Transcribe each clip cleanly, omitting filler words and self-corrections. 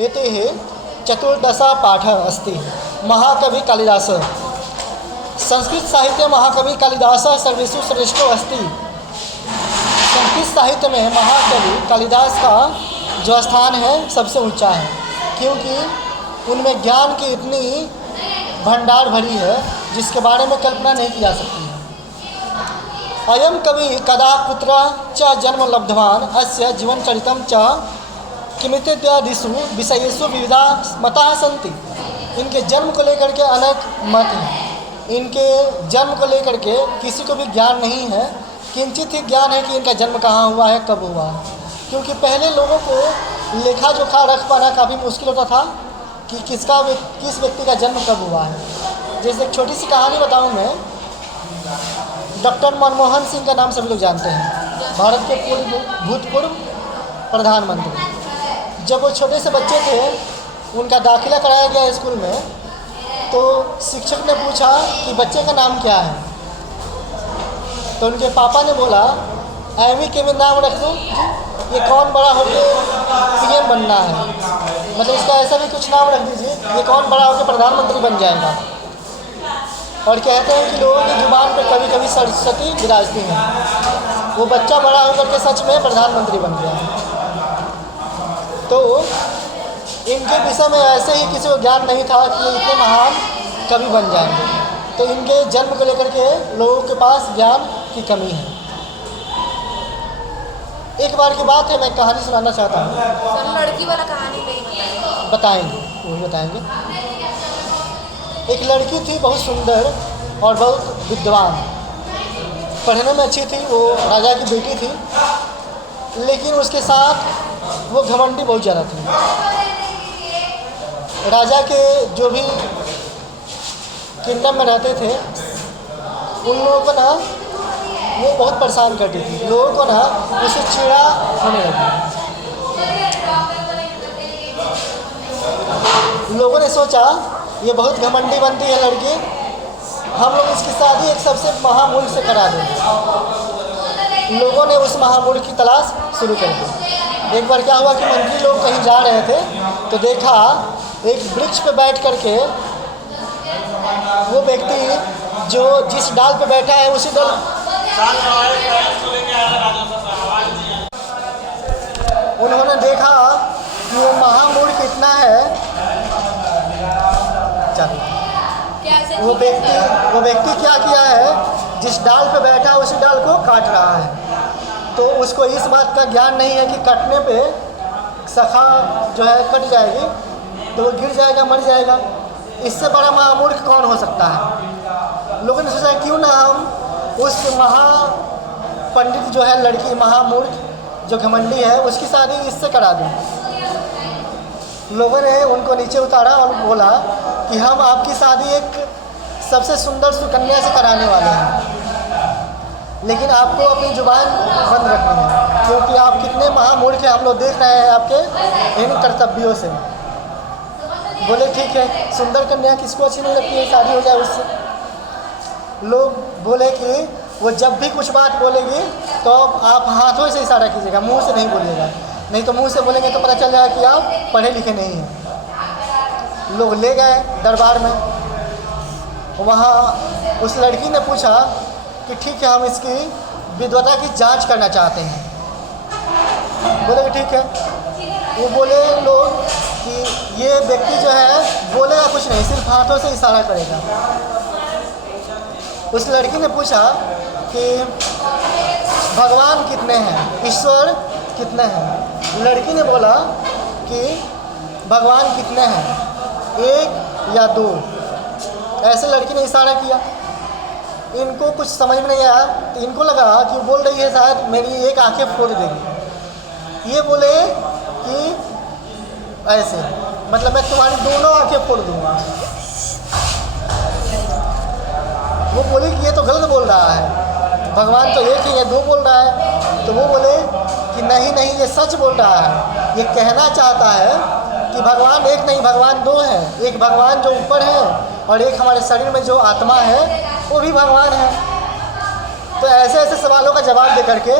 एतेः चतुर्दशः पाठः अस्ति। महाकवि कालिदासः। संस्कृत साहित्य महाकवि कालिदासः सर्वेषु श्रेष्ठो अस्ति। संस्कृत साहित्य में महाकवि कालिदास का जो स्थान है सबसे ऊंचा है, क्योंकि उनमें ज्ञान की इतनी भंडार भरी है जिसके बारे में कल्पना नहीं की जा सकती है। अयम कवि कदा कुत्र च जन्म लब्धवान अस्य जीवनचरितं च किमित्यादिषु विषयेषु विविधा मताः सन्ति। इनके जन्म को लेकर के अनेक मत हैं। इनके जन्म को लेकर के किसी को भी ज्ञान नहीं है, किंचित ही ज्ञान है कि इनका जन्म कहाँ हुआ है, कब हुआ है। क्योंकि पहले लोगों को लेखा जोखा रख पाना काफ़ी मुश्किल होता था कि किस व्यक्ति का जन्म कब हुआ है। जैसे एक छोटी सी कहानी बताऊँ मैं। डॉक्टर मनमोहन सिंह का नाम सभी लोग जानते हैं, भारत के भूतपूर्व प्रधानमंत्री। जब वो छोटे से बच्चे थे, उनका दाखिला कराया गया स्कूल में, तो शिक्षक ने पूछा कि बच्चे का नाम क्या है। तो उनके पापा ने बोला एमी के में नाम रख दो, ये कौन बड़ा होकर पीएम बनना है, मतलब इसका ऐसा भी कुछ नाम रख दीजिए, ये कौन बड़ा होकर प्रधानमंत्री बन जाएगा। और कहते हैं कि लोगों की जुबान पर कभी कभी सरस्वती विराजती हैं। वो बच्चा बड़ा होकर के सच में प्रधानमंत्री बन गया। तो इनके विषय में ऐसे ही किसी को ज्ञान नहीं था कि ये इतने महान कवि बन जाएंगे। तो इनके जन्म को लेकर के लोगों के पास ज्ञान की कमी है। एक बार की बात है, मैं कहानी सुनाना चाहता हूँ। सर, लड़की वाला कहानी नहीं बताएंगे, वो बताएंगे। एक लड़की थी, बहुत सुंदर और बहुत विद्वान, पढ़ने में अच्छी थी। वो राजा की बेटी थी, लेकिन उसके साथ वो घमंडी बहुत ज़्यादा थी। राजा के जो भी किंगडम में रहते थे, उन लोगों को ना वो बहुत परेशान करती थी। लोगों को ना उसे चिढ़ा होने लगी। लोगों ने सोचा ये बहुत घमंडी बनती है लड़की, हम लोग इसकी शादी एक सबसे महामूर्ख से करा दें। लोगों ने उस महामूर्ख की तलाश शुरू कर दी। एक बार क्या हुआ कि मंत्री लोग कहीं जा रहे थे, तो देखा एक वृक्ष पे बैठ करके वो व्यक्ति जो जिस डाल पे बैठा है उसी डाल उन्होंने देखा कि वो महामूर्ख कितना है। वो व्यक्ति क्या किया है, जिस डाल पे बैठा है उसी डाल को काट रहा है। तो उसको इस बात का ज्ञान नहीं है कि कटने पे शाखा जो है कट जाएगी, तो वो गिर जाएगा, मर जाएगा। इससे बड़ा महामूर्ख कौन हो सकता है। लोगों ने सोचा क्यों ना हम उस पंडित जो है लड़की महामूर्ख जो घमंडी है उसकी शादी इससे करा दें। लोगों ने उनको नीचे उतारा और बोला कि हम आपकी शादी एक सबसे सुंदर सुकन्या से कराने वाले हैं, लेकिन आपको अपनी जुबान बंद रखनी है, क्योंकि आप कितने महामूर्ख हैं हम लोग देख रहे हैं आपके इन कर्तव्यों से। बोले ठीक है, सुंदर कन्या किसको अच्छी नहीं लगती है, शादी हो जाए उससे। लोग बोले कि वो जब भी कुछ बात बोलेगी तो आप हाथों से इशारा कीजिएगा, मुंह से नहीं बोलिएगा, नहीं तो मुंह से बोलेंगे तो पता चल जाएगा कि आप पढ़े लिखे नहीं हैं। लोग ले गए दरबार में। वहाँ उस लड़की ने पूछा कि ठीक है, हम इसकी विद्वता की जांच करना चाहते हैं। बोले कि ठीक है। वो बोले लोग कि ये व्यक्ति जो है बोलेगा कुछ नहीं, सिर्फ हाथों से इशारा करेगा। उस लड़की ने पूछा कि भगवान कितने हैं, ईश्वर कितने हैं। लड़की ने बोला कि भगवान कितने हैं, एक या दो। ऐसे लड़की ने इशारा किया। इनको कुछ समझ में नहीं आया, तो इनको लगा कि वो बोल रही है शायद मेरी एक आंखें फोड़ देगी। ये बोले कि ऐसे मतलब मैं तुम्हारी दोनों आंखें फोड़ दूंगा। वो बोली कि ये तो गलत बोल रहा है, भगवान तो एक ही है, दो बोल रहा है। तो वो बोले कि नहीं नहीं, ये सच बोल रहा है। ये कहना चाहता है कि भगवान एक नहीं, भगवान दो है। एक भगवान जो ऊपर है और एक हमारे शरीर में जो आत्मा है वो भी भगवान है। तो ऐसे ऐसे सवालों का जवाब दे करके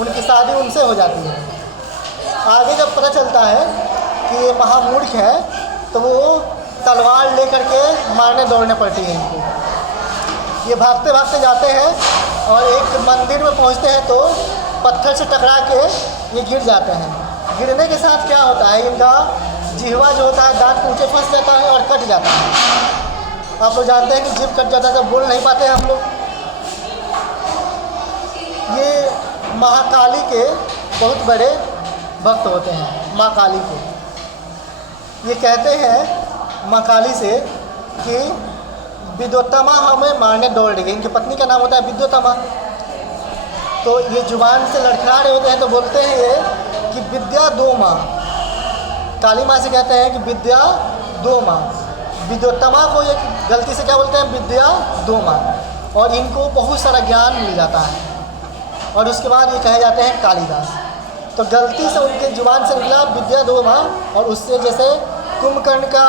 उनकी शादी उनसे हो जाती है। आगे जब पता चलता है कि ये महामूर्ख है, तो वो तलवार लेकर के मारने दौड़ने पड़ती है इनको। ये भागते भागते जाते हैं और एक मंदिर में पहुंचते हैं तो पत्थर से टकरा के ये गिर जाते हैं। गिरने के साथ क्या होता है, इनका जिह्वा जो होता है दांत ऊँचे फंस जाता है और कट जाता है। आप लोग जानते हैं कि जीभ कट जाता है तो बोल नहीं पाते हैं हम लोग। ये महाकाली के बहुत बड़े भक्त होते हैं, माँ काली के। ये कहते हैं माँ काली से कि विद्योत्तमा हमें मारने दौड़ रही है। इनकी पत्नी का नाम होता है विद्योत्तमा। तो ये जुबान से लड़खड़ा रहे होते हैं तो बोलते हैं ये कि विद्या दो माँ। काली माँ से कहते हैं कि विद्या दो माँ। विद्योत्तमा को ये गलती से क्या बोलते हैं, विद्या दो माँ। और इनको बहुत सारा ज्ञान मिल जाता है और उसके बाद ये कहे जाते हैं कालिदास। तो गलती से उनके जुबान से निकला विद्या दो माँ, और उससे जैसे कुंभकर्ण का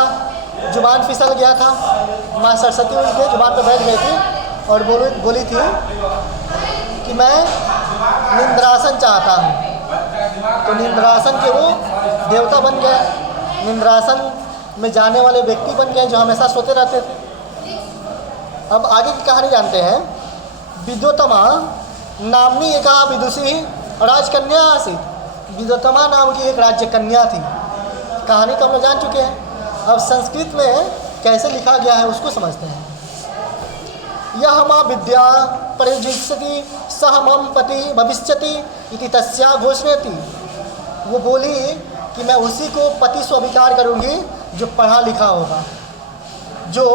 जुबान फिसल गया था, माँ सरस्वती उनके जुबान पर बैठ गई थी और बोली थी कि मैं निंद्रासन चाहता हूँ। तो निंद्रासन के वो देवता बन गए, निंद्रासन में जाने वाले व्यक्ति बन गए जो हमेशा सोते रहते थे। अब आगे की कहानी जानते हैं। विद्योत्तमा नामनी एका विदुषी राजकन्या आसीत। विद्योत्तमा नाम की एक राज्य कन्या थी। कहानी तो हम लोग जान चुके हैं। अब संस्कृत में कैसे लिखा गया है उसको समझते हैं। यह माँ विद्या परिजुष्यति सह मम पति भविष्यति इति तस्या घोषणेति। वो बोली कि मैं उसी को पति स्वीकार करूँगी जो पढ़ा लिखा होगा, जो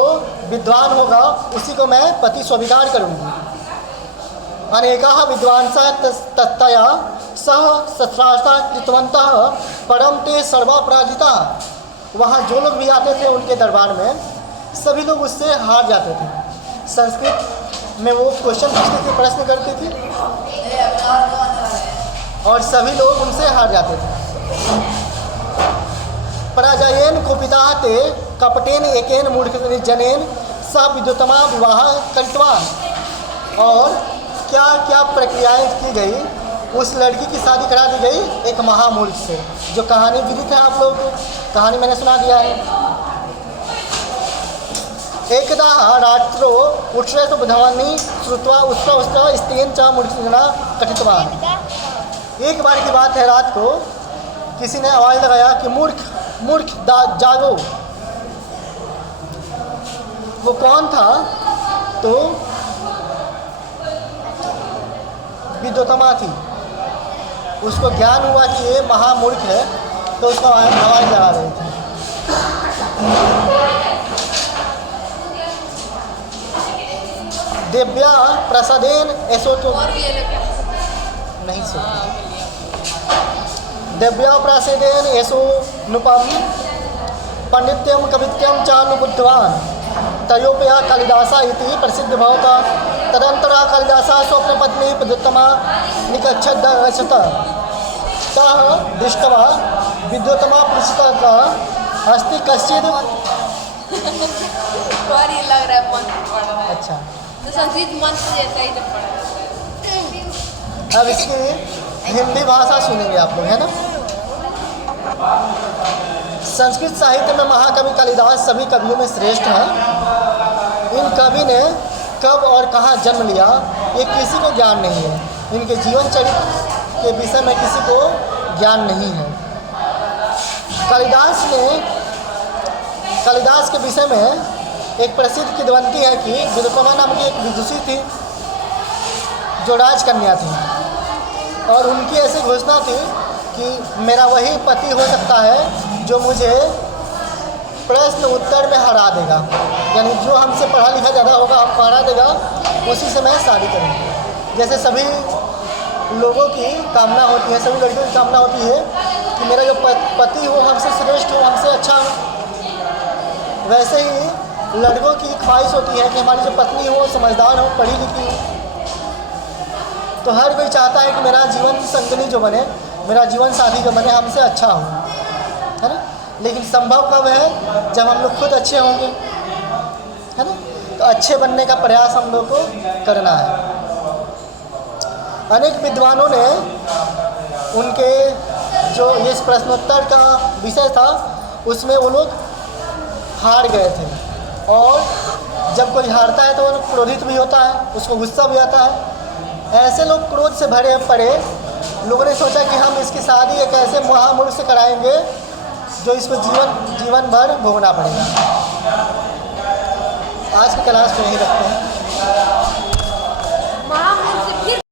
विद्वान होगा उसी को मैं पति स्वीकार करूँगी। अनेकाः विद्वांसः तत्तया सह सत्रास्ता कृतवन्तः परम ते सर्वापराजिताः। वहाँ जो लोग भी आते थे उनके दरबार में सभी लोग उससे हार जाते थे। संस्कृत में वो क्वेश्चन पूछती थी, प्रश्न करती थी और सभी लोग उनसे हार जाते थे। पराजयेन कुपिताः ते कपटेन एकेन मूर्खजनेन सह विद्योत्तमा विवाह कृतवान्। और क्या क्या प्रक्रियाएं की गई, उस लड़की की शादी करा दी गई एक महामूर्ख से, जो कहानी विदित है आप लोगों को, कहानी मैंने सुना दिया है। एकदा रात्रो उत्सव बुधवानी श्रुत्वा उत्सव स्त्रीन च मूर्खजना कथितवान्। एक बार की बात है, रात को किसी ने आवाज़ लगाया कि मूर्ख मूर्ख जागो। वो कौन था? तो विद्योत्तमा थी। उसको ज्ञान हुआ कि ये महामूर्ख है तो उसको आवाज़ लगा रही थी। दिव्या प्रसादेन ऐसो तो नहीं सो दिव्या प्रसादेन ऐसो नुपम पंडित्यम कवित्यम चानुबुद्धवान तयोपया कालिदासा इति प्रसिद्ध भवता। तदंतरा कालिदासा स्वप्न पत्नी विद्योत्तमा निकच्छत सह दृष्टवा विद्योत्तमा पृष्ठतः अस्ति कश्चित्। और ये लग रहा है मंत्र पढ़ रहा है। अच्छा, तो संस्कृत मंत्र जैसा ही जब पढ़ा जाता है। अब इसकी हिंदी भाषा सुनेंगे आप लोग, है ना। संस्कृत साहित्य में महाकवि कालिदास सभी कवियों में श्रेष्ठ हैं। इन कवि ने कब और कहाँ जन्म लिया ये किसी को ज्ञान नहीं है। इनके जीवन चरित्र के विषय में किसी को ज्ञान नहीं है। कालिदास के विषय में एक प्रसिद्ध किंवदंती है कि विद्योत्तमा नाम की एक विदुषी थी जो राजकन्या थी, और उनकी ऐसी घोषणा थी कि मेरा वही पति हो सकता है जो मुझे प्रश्न उत्तर में हरा देगा, यानी जो हमसे पढ़ा लिखा ज़्यादा होगा, हमको हरा देगा, उसी से मैं शादी करूँगी। जैसे सभी लोगों की कामना होती है, सभी लड़कियों की कामना होती है कि मेरा जो पति हो हमसे श्रेष्ठ हो, हमसे अच्छा हो, वैसे ही लड़कों की ख्वाहिश होती है कि हमारी जो पत्नी हो समझदार हो, पढ़ी लिखी हो। तो हर कोई चाहता है कि मेरा जीवन संगिनी जो बने, मेरा जीवन साथी जो बने हमसे अच्छा हो, है ना। लेकिन संभव कब है? जब हम लोग खुद अच्छे होंगे, है ना। तो अच्छे बनने का प्रयास हम लोग को करना है। अनेक विद्वानों ने उनके जो ये इस प्रश्नोत्तर का विषय था उसमें वो लोग हार गए थे। और जब कोई हारता है तो वो क्रोधित भी होता है, उसको गुस्सा भी आता है। ऐसे लोग क्रोध से भरे पड़े, लोगों ने सोचा कि हम इसकी शादी एक ऐसे महामूर्ख से कराएंगे जो इसको जीवन भर भोगना पड़ेगा। आज की क्लास में यही रखते हैं। महामूर्ख